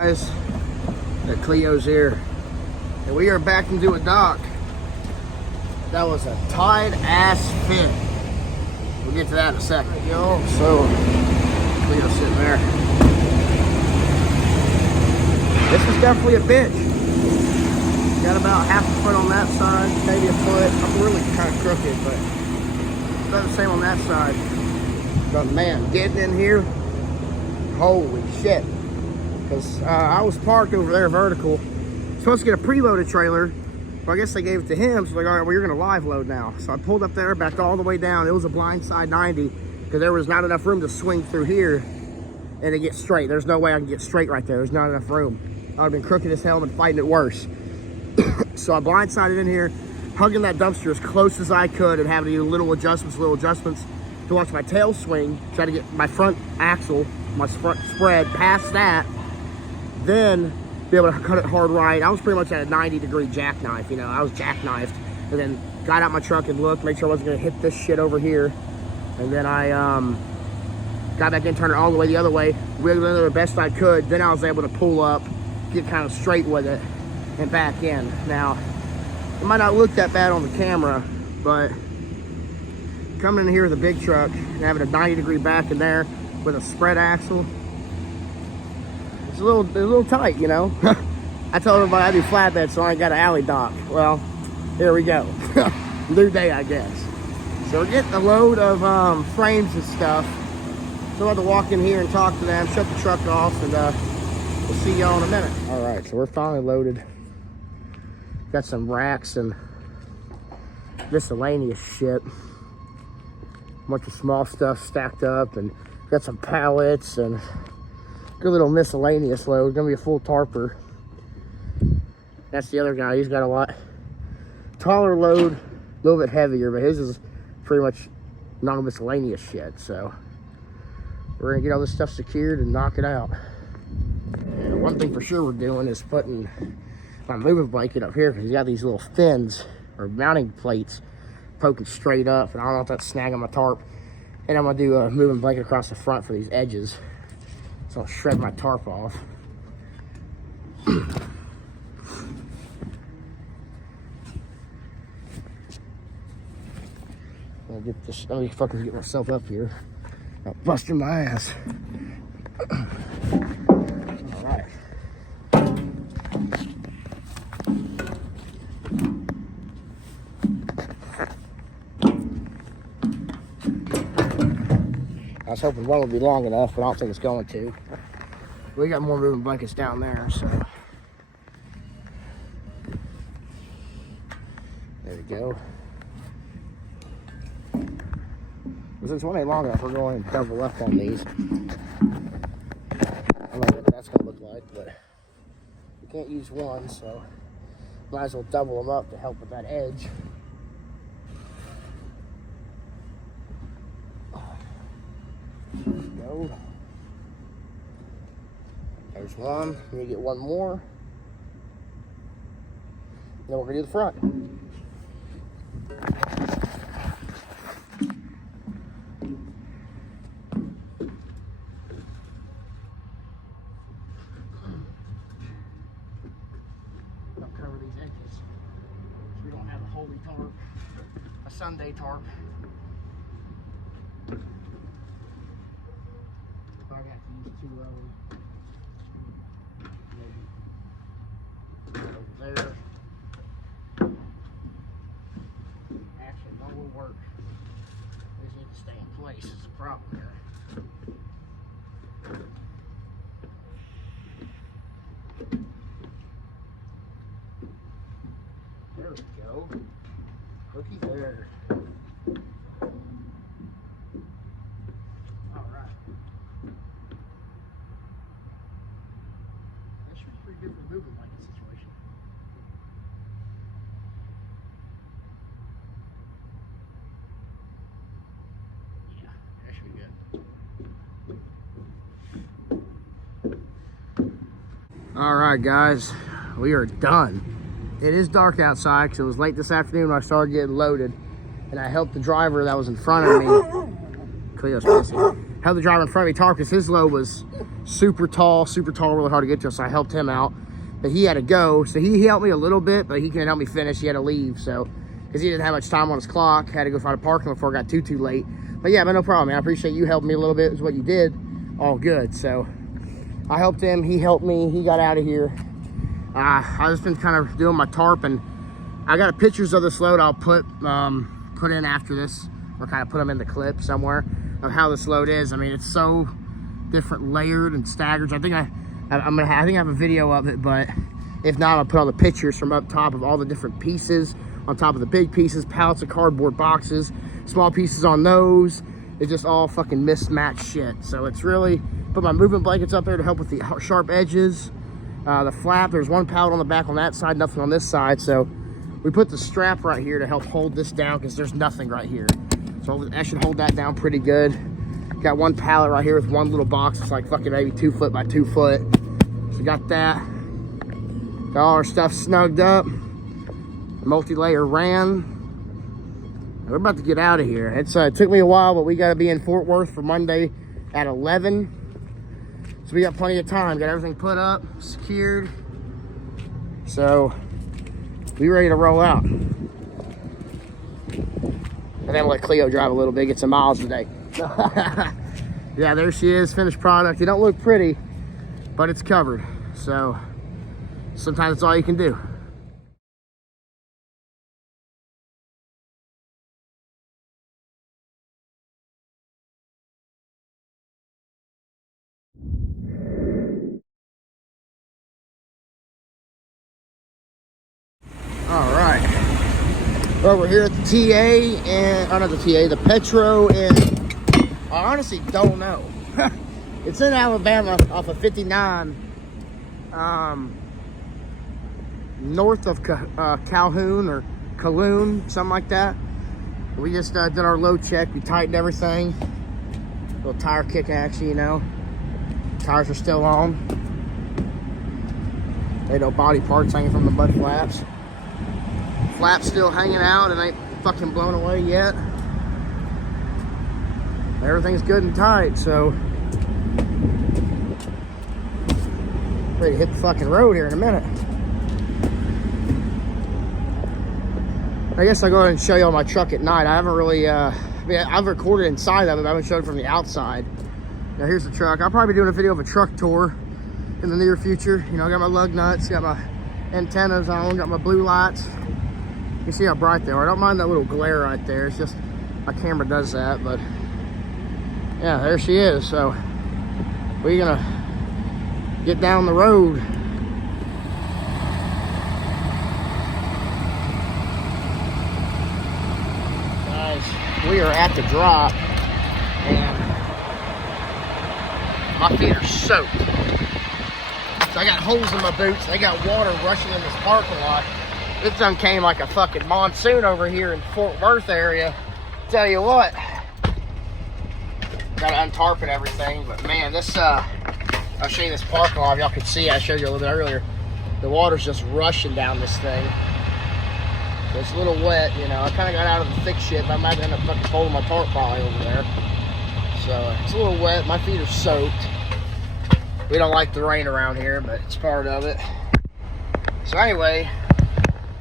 Guys, the Clio's here, and we are back into a dock. That was a tight ass fit. We'll get to that in a second, yo. So, Clio's sitting there. This is definitely a bitch. Got about half a foot on that side, maybe a foot. I'm really kind of crooked, but about the same on that side. But man, getting in here, holy shit. Because I was parked over there vertical, supposed to get a preloaded trailer, but I guess they gave it to him, so like, all right, well, you're gonna live load now. So I pulled up there, backed all the way down. It was a blindside 90, because there was not enough room to swing through here and to get straight. There's no way I can get straight right there. There's not enough room. I would have been crooked as hell and fighting it worse. So I blindsided in here, hugging that dumpster as close as I could and having to do little adjustments to watch my tail swing, try to get my front axle, my front spread past that, then be able to cut it hard right. I was pretty much at a 90-degree jackknife, you know. I was jackknifed, and then got out my truck and looked, make sure I wasn't gonna hit this shit over here. And then I got back in, turned it all the way the other way, wiggled it the best I could. Then I was able to pull up, get kind of straight with it, and back in. Now, it might not look that bad on the camera, but coming in here with a big truck and having a 90-degree back in there with a spread axle, it's a little tight, you know. I told everybody I do flatbed, so I ain't got an alley dock. Well, here we go. New day, I guess. So we're getting a load of frames and stuff. So I'll have to walk in here and talk to them, shut the truck off, and we'll see y'all in a minute. All right, so we're finally loaded. Got some racks and miscellaneous shit. A bunch of small stuff stacked up, and got some pallets and good little miscellaneous load. Gonna be a full tarper. That's the other guy. He's got a lot taller load, a little bit heavier, but his is pretty much non-miscellaneous shit. So we're gonna get all this stuff secured and knock it out. And one thing for sure we're doing is putting my moving blanket up here, because you got these little fins or mounting plates poking straight up, and I don't know if that's snagging my tarp. And I'm gonna do a moving blanket across the front for these edges. So I'll shred my tarp off. I'll get this, let me fucking get myself up here. I'm busting my ass. All right. I was hoping one would be long enough, but I don't think it's going to. We got more moving blankets down there, so. There we go. Well, since one ain't long enough, we're going to double up on these. I don't know what that's going to look like, but we can't use one, so might as well double them up to help with that edge. Go. There's one. We need to get one more. Then we're gonna do the front. I'll cover these edges so we don't have a holy tarp, a Sunday tarp. I got to use two of them. Maybe over there. Actually, one will work. They just need to stay in place. It's a problem here. There we go. Looky there. Good for moving blanket situation. Yeah, that should be good. All right, guys, we are done. It is dark outside because it was late this afternoon when I started getting loaded, and I helped the driver that was in front of me. Cleo's pissing. held the driver in front of me tarp because his load was super tall, really hard to get to, so I helped him out. But he had to go, so he helped me a little bit, but he couldn't help me finish. He had to leave, so because he didn't have much time on his clock, had to go find a parking before it got too late. But yeah, but no problem, man. I appreciate you helping me a little bit. Is what you did. All good. So I helped him. He helped me. He got out of here. I've just been kind of doing my tarp, and I got pictures of this load I'll put in after this, or kind of put them in the clip somewhere of how this load is. I mean, it's so different, layered and staggered. I think I have a video of it, but if not, I'll put all the pictures from up top of all the different pieces on top of the big pieces, pallets of cardboard boxes, small pieces on those. It's just all fucking mismatched shit. So it's really, put my movement blankets up there to help with the sharp edges. The flap, there's one pallet on the back on that side, nothing on this side. So we put the strap right here to help hold this down because there's nothing right here. So that should hold that down pretty good. Got one pallet right here with one little box. It's like fucking maybe 2 foot by 2 foot. So got that. Got all our stuff snugged up. Multi-layer ran. We're about to get out of here. It took me a while, but we got to be in Fort Worth for Monday at 11. So we got plenty of time. Got everything put up, secured. So we ready to roll out. And then we'll let Cleo drive a little bit, get some miles today. Yeah, there she is, finished product. It don't look pretty, but it's covered. So sometimes it's all you can do. All right, well, we're here at the TA and, not the TA, the Petro, and I honestly don't know. It's in Alabama off of 59, north of Calhoun or Calhoun, something like that. We just did our load check. We tightened everything. Little tire kick action, you know. Tires are still on. They no body parts hanging from the mud flaps. Flaps still hanging out and ain't fucking blown away yet. Everything's good and tight, so ready to hit the fucking road here in a minute. I guess I'll go ahead and show you all my truck at night. I haven't really, I've recorded inside of it, but I haven't showed it from the outside. Now here's the truck. I'll probably be doing a video of a truck tour in the near future. You know, I got my lug nuts, got my antennas on, got my blue lights. You see how bright they are. I don't mind that little glare right there. It's just my camera does that, but yeah, there she is. So we're gonna get down the road. Guys, we are at the drop and my feet are soaked. So I got holes in my boots. They got water rushing in this parking lot. This done came like a fucking monsoon over here in Fort Worth area. Tell you what, gotta untarp and everything, but man, this, I'll show you this parking lot. Y'all can see, I showed you a little bit earlier. The water's just rushing down this thing. So it's a little wet, you know. I kind of got out of the thick shit, but I might end up fucking folding my tarp probably over there. So it's a little wet. My feet are soaked. We don't like the rain around here, but it's part of it. So anyway,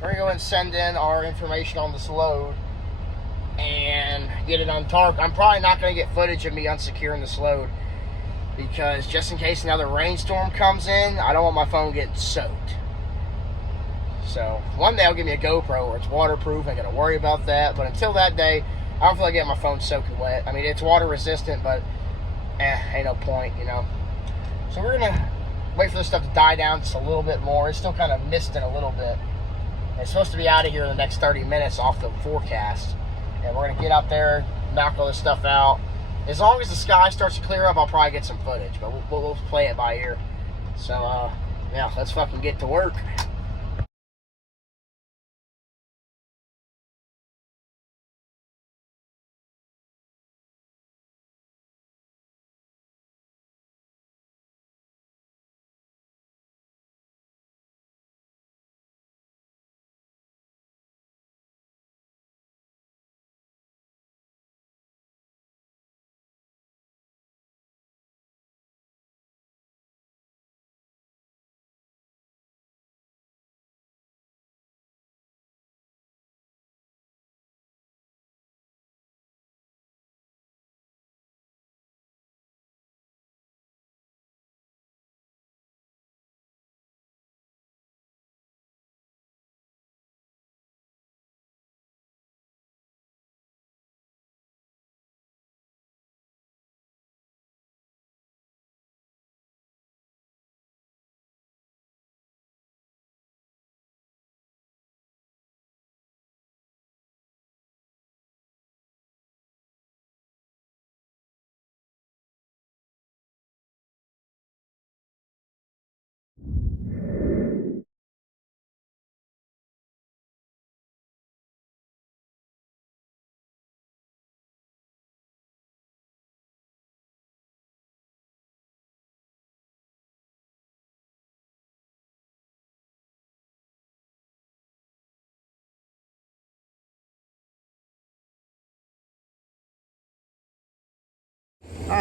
we're gonna go and send in our information on this load and get it untarped. I'm probably not gonna get footage of me unsecuring this load because just in case another rainstorm comes in, I don't want my phone getting soaked. So one day I'll give me a GoPro where it's waterproof. I ain't gotta worry about that. But until that day, I don't feel like getting my phone soaking wet. I mean, it's water resistant, but ain't no point, you know. So we're gonna wait for this stuff to die down just a little bit more. It's still kind of misting a little bit. It's supposed to be out of here in the next 30 minutes off the forecast. And we're gonna get out there, knock all this stuff out. As long as the sky starts to clear up, I'll probably get some footage, but we'll play it by ear. So, yeah, let's fucking get to work.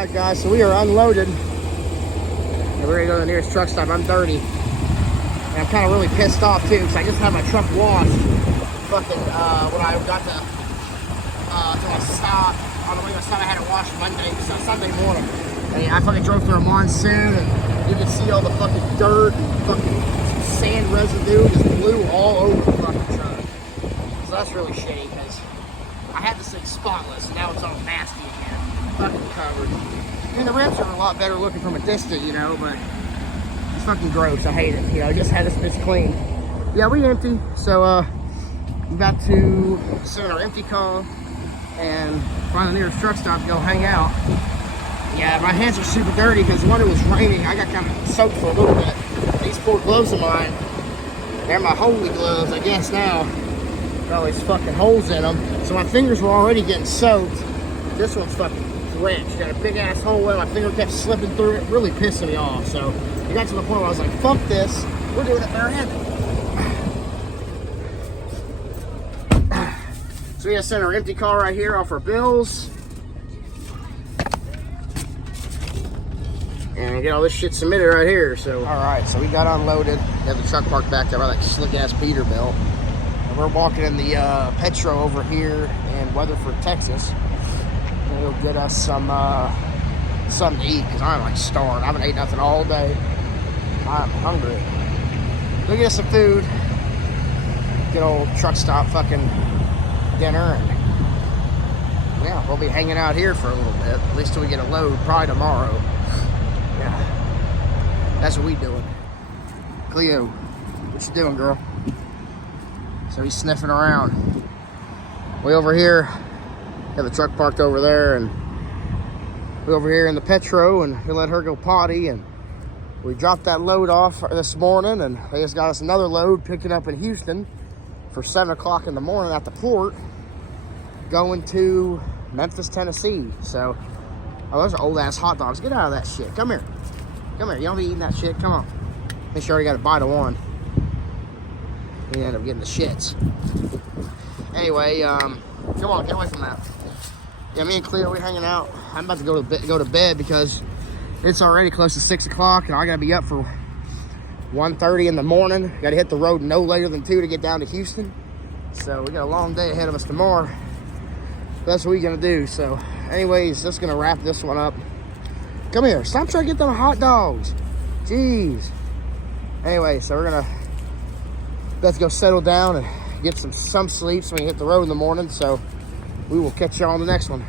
Alright guys, so we are unloaded. And we're gonna go to the nearest truck stop. I'm dirty. And I'm kind of really pissed off too, because I just had my truck washed. Fucking, when I got to my stop, on the way to my stop, I had it washed Sunday morning. And I fucking drove through a monsoon, and you could see all the fucking dirt and fucking sand residue just blew all over the fucking truck. So that's really shitty, because I had this thing spotless, and now it's all nasty again. Fucking covered. I mean, the rims are a lot better looking from a distance, you know, but it's fucking gross. I hate it. You know, I just had this bitch clean. Yeah, we empty. So, we're about to send our empty call and find the nearest truck stop to go hang out. Yeah, my hands are super dirty because when it was raining, I got kind of soaked for a little bit. These poor gloves of mine, they're my holy gloves, I guess now. Got all these fucking holes in them. So my fingers were already getting soaked. This one's fucking drenched. Got a big ass hole where my finger kept slipping through it, really pissing me off. So it got to the point where I was like, fuck this, we're doing it barehanded. So we gotta send our empty car right here off our bills. And get all this shit submitted right here. So alright, so we got unloaded. We have the truck parked back there by that slick ass Peterbilt. And we're walking in the Petro over here in Weatherford, Texas. And we'll get us some something to eat, because I'm like starved. I haven't ate nothing all day. I'm hungry. We'll get us some food. Good old truck stop fucking dinner, and yeah, we'll be hanging out here for a little bit, at least till we get a load, probably tomorrow. Yeah, that's what we doing. Cleo, what you doing, girl? So he's sniffing around. We over here have the truck parked over there, and we over here in the Petro, and we let her go potty, and we dropped that load off this morning, and they just got us another load picking up in Houston for 7 o'clock in the morning at the port, going to Memphis, Tennessee. So, oh, those are old ass hot dogs. Get out of that shit. Come here. Come here. You don't be eating that shit. Come on. Make sure you got a bite of one. You end up getting the shits. Anyway, come on, get away from that. Yeah, me and Cleo, we're hanging out. I'm about to go to bed because it's already close to 6 o'clock, and I gotta be up for 1:30 in the morning. Gotta hit the road no later than 2 to get down to Houston. So we got a long day ahead of us tomorrow. That's what we're gonna do. So anyways, just gonna wrap this one up. Come here, stop trying to get them hot dogs. Jeez. Anyway, so we're gonna let's go settle down and get some sleep so we can hit the road in the morning. So we will catch you on the next one.